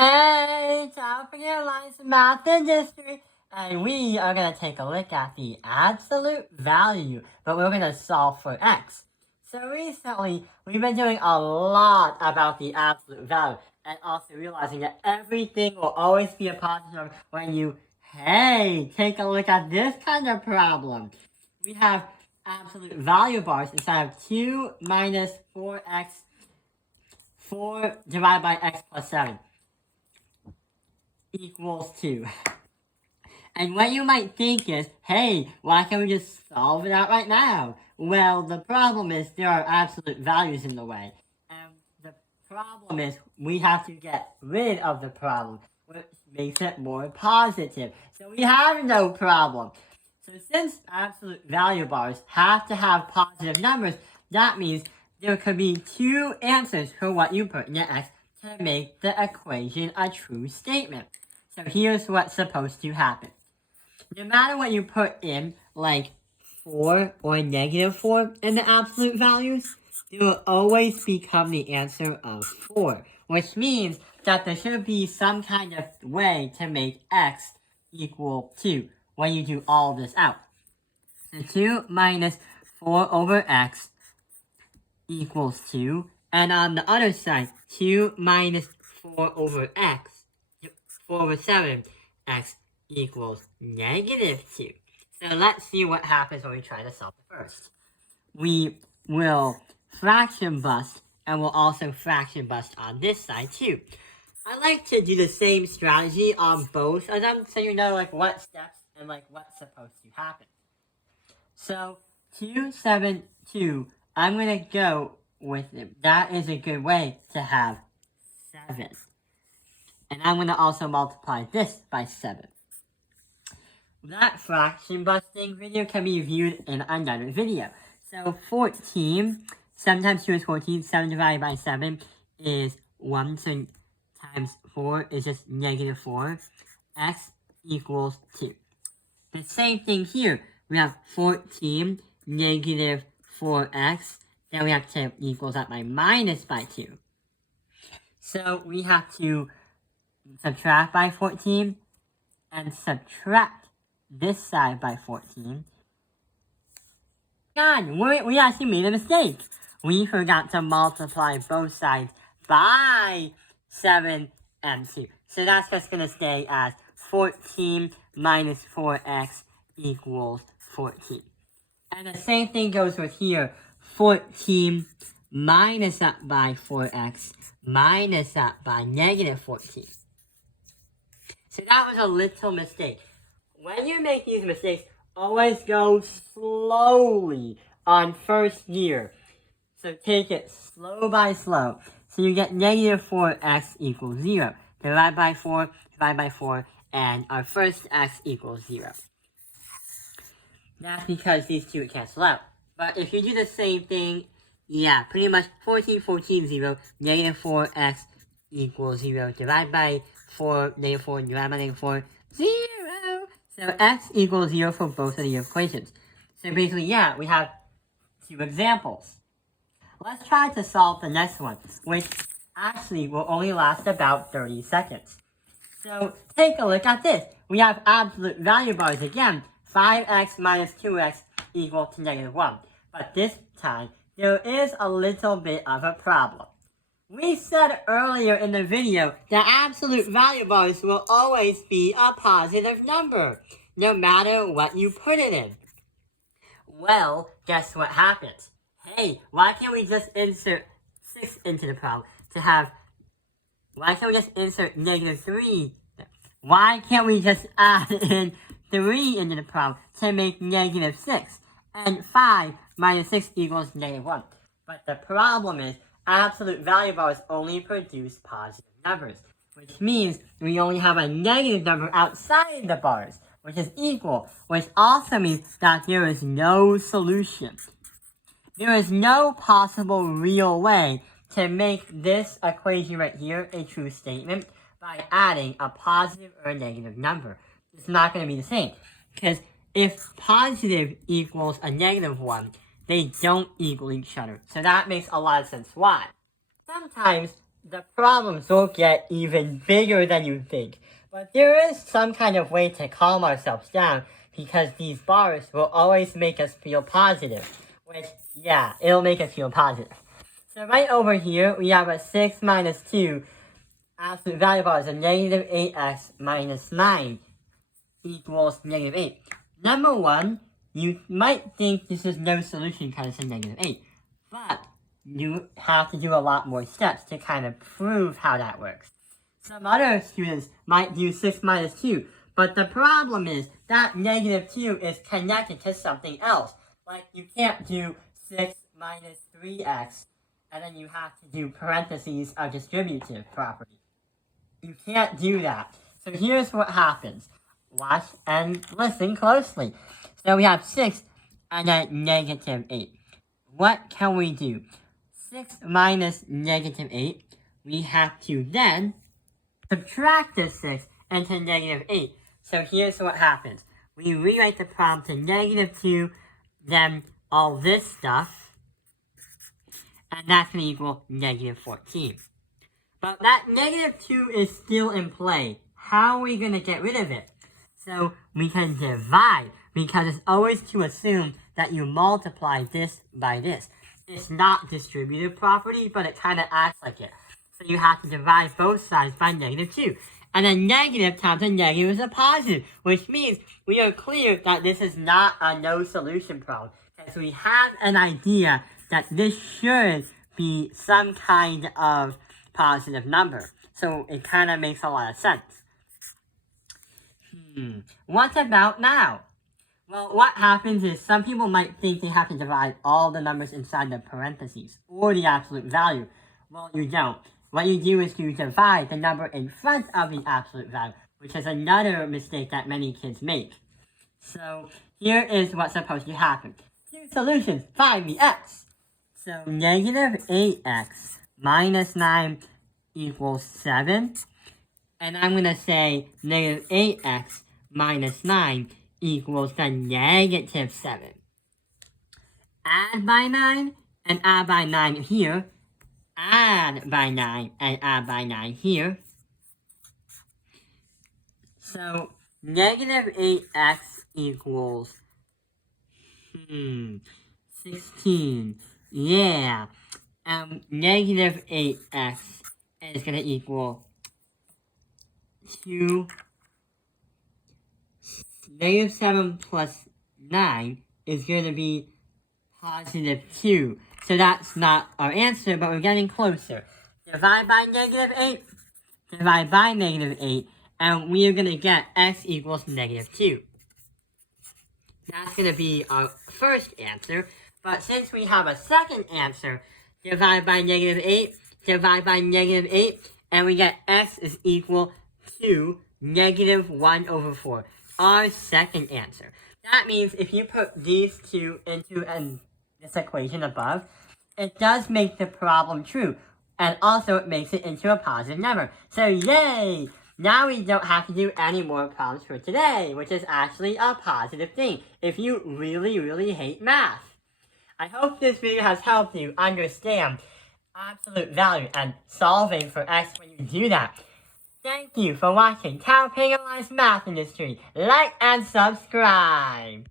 Hey, time for your lines of math and history, and we are going to take a look at the absolute value, but we're going to solve for x. So recently, we've been doing a lot about the absolute value, and also realizing that everything will always be a positive number when you, take a look at this kind of problem. We have absolute value bars inside of 2 minus 4x, 4 divided by x plus 7. Equals 2. And what you might think is, hey, why can't we just solve it out right now? Well, the problem is there are absolute values in the way. And the problem is we have to get rid of the problem, which makes it more positive. So we have no problem. So since absolute value bars have to have positive numbers, that means there could be two answers for what you put in the x to make the equation a true statement. So here's what's supposed to happen. No matter what you put in, like 4 or negative 4 in the absolute values, it will always become the answer of 4, which means that there should be some kind of way to make x equal 2 when you do all this out. So 2 minus 4 over x equals 2, and on the other side, 2 minus 4 over x, 4 over 7, x equals negative 2. So let's see what happens when we try to solve it first. We will fraction bust, and we'll also fraction bust on this side too. I like to do the same strategy on both of them, so you know like what steps and like what's supposed to happen. So 2, 7, 2, I'm going to go with it. That is a good way to have 7. And I'm going to also multiply this by 7. That fraction busting video can be viewed in another video. So 14, 7 times 2 is 14, 7 divided by 7 is 1, so times 4 is just negative 4. X equals 2. The same thing here. We have 14 negative 4x. Then we have to equals that by minus by 2. So we have to subtract by 14 and subtract this side by 14. God, we actually made a mistake. We forgot to multiply both sides by 7 and 2. So that's just going to stay as 14 minus 4x equals 14. And the same thing goes with here. 14 minus that by 4x minus that by negative 14. So that was a little mistake. When you make these mistakes, always go slowly on first year. So take it slow by slow. So you get negative 4x equals 0. Divide by 4, and our first x equals 0. That's because these two cancel out. But if you do the same thing, yeah, pretty much 14, 14, 0, negative 4x equals 0. Divide by 4, negative 4, divide by negative 4, 0. So x equals 0 for both of the equations. So basically, yeah, we have two examples. Let's try to solve the next one, which actually will only last about 30 seconds. So take a look at this. We have absolute value bars again. 5x minus 2x equal to negative 1. But this time, there is a little bit of a problem. We said earlier in the video that absolute value bars will always be a positive number, no matter what you put it in. Well, guess what happens? Hey, why can't we just insert 6 into the problem to have... Why can't we just insert negative 3? Why can't we just add in 3 into the problem to make negative 6? And 5 minus 6 equals negative 1. But the problem is, absolute value bars only produce positive numbers, which means we only have a negative number outside the bars, which is equal, which also means that there is no solution. There is no possible real way to make this equation right here a true statement by adding a positive or a negative number. It's not going to be the same, because if positive equals a negative 1, they don't equal each other. So that makes a lot of sense. Why? Sometimes the problems will get even bigger than you think. But there is some kind of way to calm ourselves down because these bars will always make us feel positive. Which, yeah, it'll make us feel positive. So right over here, we have a 6 minus 2 absolute value bar is a negative 8x minus 9 equals negative 8. Number one, you might think this is no solution because it's a negative 8. But you have to do a lot more steps to kind of prove how that works. Some other students might do 6 minus 2, but the problem is that negative 2 is connected to something else. Like, you can't do 6 minus 3x, and then you have to do parentheses of distributive property. You can't do that. So here's what happens. Watch and listen closely. So we have 6 and then negative 8. What can we do? 6 minus negative 8, we have to then subtract the 6 into negative 8. So here's what happens. We rewrite the problem to negative 2, then all this stuff, and that's going to equal negative 14. But that negative 2 is still in play. How are we going to get rid of it? So we can divide, because it's always to assume that you multiply this by this. It's not distributive property, but it kind of acts like it. So you have to divide both sides by negative 2. And a negative times a negative is a positive, which means we are clear that this is not a no solution problem. Because we have an idea that this should be some kind of positive number. So it kind of makes a lot of sense. What about now? Well, what happens is some people might think they have to divide all the numbers inside the parentheses, or the absolute value. Well, you don't. What you do is you divide the number in front of the absolute value, which is another mistake that many kids make. So here is what's supposed to happen. Two solutions, find the x. So negative 8x minus 9 equals 7. And I'm going to say negative 8x minus 9 equals the negative 7. Add by 9 and add by 9 here. Add by 9 and add by 9 here. So negative 8x equals 16. Yeah. Negative 8x is going to equal 2. Negative 7 plus 9 is going to be positive 2. So that's not our answer, but we're getting closer. Divide by negative 8. Divide by negative 8. And we are going to get x equals negative 2. That's going to be our first answer. But since we have a second answer, divide by negative 8. Divide by negative 8. And we get x is equal to negative 1 over 4. Our second answer. That means if you put these two into this equation above, it does make the problem true. And also it makes it into a positive number. So yay! Now we don't have to do any more problems for today, which is actually a positive thing if you really, really hate math. I hope this video has helped you understand absolute value and solving for x when you do that. Thank you for watching Tao Penalized Math Industry. Like and subscribe.